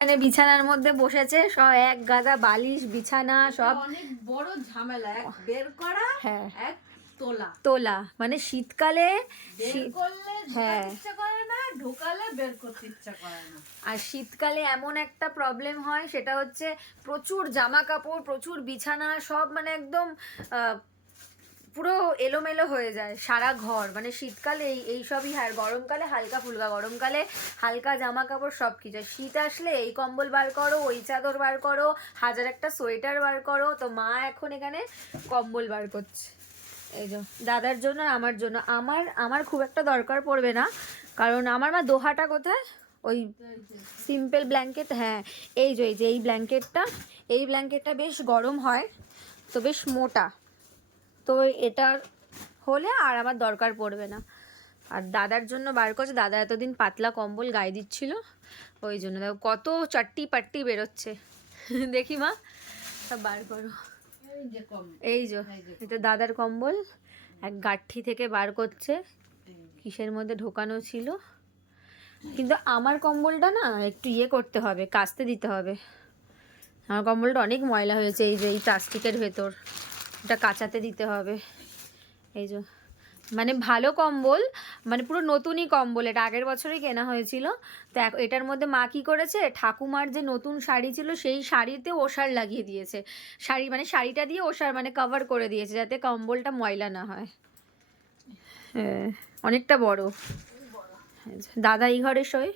মানে বিছানার মধ্যে বসেছে সব, এক গাদা বালিশ বিছানা সব। অনেক বড় ঝামেলা, এক বের করা, হ্যাঁ, এক তোলা। তোলা মানে শীতকালে বের করলে হ্যাঁ, ঢোকাতে ইচ্ছা করে না, ঢোকালে বের করতে ইচ্ছা করে না। আর শীতকালে এমন একটা প্রবলেম হয়, সেটা হচ্ছে প্রচুর জামা কাপড়, প্রচুর বিছানা সব মানে একদম পুরো এলোমেলো হয়ে যায় সারা ঘর। মানে শীতকালে এই সবই হয়, গরমকালে হালকা ফুলকা, গরমকালে হালকা জামা কাপড় সব কিছু। শীত আসলে এই কম্বল বার করো, ওই চাদর বার করো, হাজার একটা সোয়েটার বার করো। তো মা এখন এখানে কম্বল বার করছে এই যে দাদার জন্য আর আমার জন্য। আমার আমার খুব একটা দরকার পড়বে না, কারণ আমার মা দোহাটা কোথায়, ওই সিম্পল ব্ল্যাঙ্কেট। হ্যাঁ, এই যে এই ব্ল্যাঙ্কেটটা বেশ গরম হয়, তো বেশ মোটা, তো এটার হলে আর আমার দরকার পড়বে না। আর দাদার জন্য বার করছে, দাদা এতদিন পাতলা কম্বল গায়ে দিচ্ছিল, ওই জন্য দেখো কত চাট্টি পাট্টি বেরোচ্ছে। দেখি মা, সব বার করো। এই যে এটা দাদার কম্বল, এক গাঠি থেকে বার করছে, কিসের মধ্যে ঢোকানো ছিল। কিন্তু আমার কম্বলটা না একটু ইয়ে করতে হবে, কাচতে দিতে হবে। আমার কম্বলটা অনেক ময়লা হয়েছে, এই যে এই প্লাস্টিকের ভেতর, এটা কাচাতে দিতে হবে। এই যে মানে ভালো কম্বল, মানে পুরো নতুনই কম্বল, এটা আগের বছরই কেনা হয়েছিল। তো এটার মধ্যে মা কী করেছে, ঠাকুমার যে নতুন শাড়ি ছিল সেই শাড়িতে ওষার লাগিয়ে দিয়েছে, শাড়ি মানে শাড়িটা দিয়ে ওষার মানে কভার করে দিয়েছে, যাতে কম্বলটা ময়লা না হয়। হ্যাঁ, অনেকটা বড়। দাদা এই ঘরে শোয়।